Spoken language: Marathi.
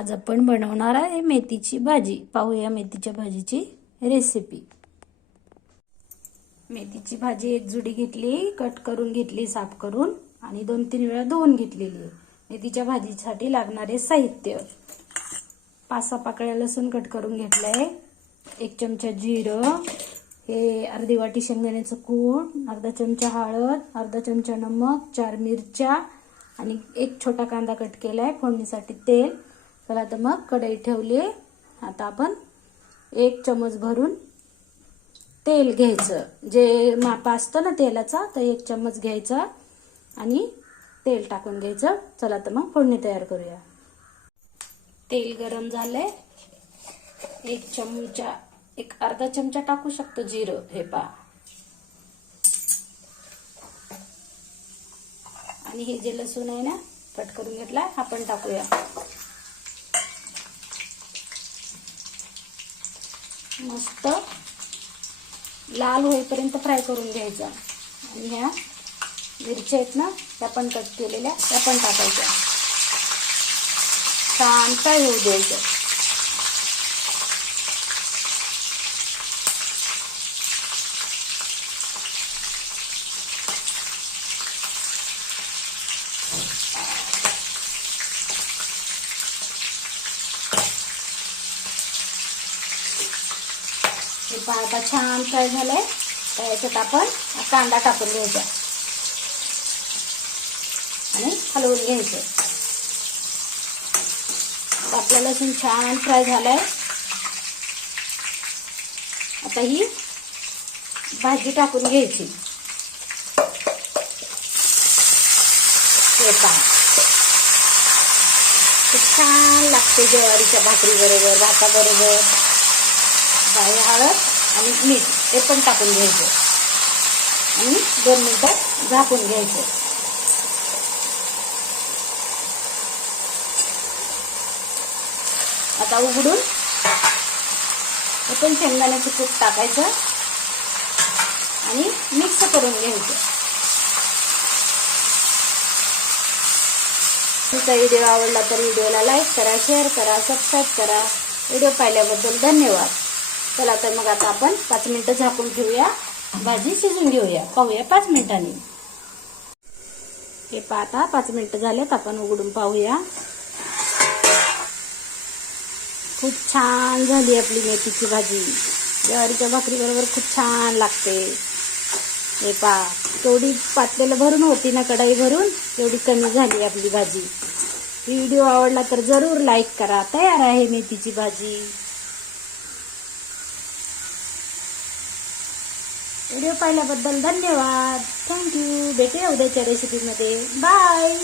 आज आपण बनवणार आहे मेथीची भाजी. पाहूया मेथीच्या भाजीची रेसिपी मेथीची भाजी एक जुडी घेतली कट करून घेतली साफ करून आणि दोन तीन वेळा धुवून घेतलेली. आहे मेथीच्या भाजीसाठी लागणारे साहित्य. पाच सहा पाकळ्या लसूण कट करून घेतलंय. एक चमचा जिरं. हे अर्धी वाटी शेंगदाण्याचं कूट अर्धा चमचा हळद अर्धा चमचा नमक चार मिरच्या आणि एक छोटा कांदा कट केलाय फोडणीसाठी तेल. चला तर मग कढई ठेवली आता आपण एक चमच भरून तेल घ्यायचं. जे माप असतं ना तेलाचा तर एक चमच घ्यायचा आणि तेल टाकून घ्यायचं. चला तर मग फोडणी तयार करूया. तेल गरम झालंय. एक चमचा एक अर्धा चमचा टाकू शकतो जिरं हे पा आणि हे जे लसूण आहे ना कट करून घेतला आपण टाकूया. मस्त लाल होईपर्यंत फ्राय करून घ्यायचा. आणि ह्या मिरच्या आहेत ना त्या पण कट केलेल्या त्या पण टाकायच्या. छान फ्राय होऊ द्यायचं आता छान फ्राय झालंय. तर याच्यात आपण कांदा टाकून घ्यायचा. आणि हलवून घ्यायचं. आपलं लसूण छान फ्राय झालाय. आता ही भाजी टाकून घ्यायची. छान लागते ज्वारीच्या भाकरी बरोबर भाताबरोबर. बाई हळद आणि मीठ हे पण टाकून घ्यायचं. आणि दोन मिनिटात झाकून घ्यायचं. आता उघडून हे पण शेंगदाण्याचं तूप टाकायचं आणि मिक्स करून घ्यायचं. तुमचा व्हिडिओ आवडला तर व्हिडिओला लाईक करा शेअर करा सबस्क्राईब करा. व्हिडिओ पाहिल्याबद्दल धन्यवाद. चला तर मग आता आपण पाच मिनिटं झाकून घेऊया. भाजी शिजून घेऊया. पाहूया पाच मिनिटांनी. हे पाहता पाच मिनिटं झालेत आपण उघडून पाहूया. खूप छान झाली आपली मेथीची भाजी. ज्वारीच्या भाकरी बरोबर खूप छान लागते. हे पा तेवढी पातेलं भरून होती ना कढाई भरून तेवढी कमी झाली आपली भाजी. व्हिडिओ आवडला तर जरूर लाईक करा. तयार आहे मेथीची भाजी. व्हिडिओ पाहिल्याबद्दल धन्यवाद. थँक्यू भेटूया उद्याच्या रेसिपीमध्ये बाय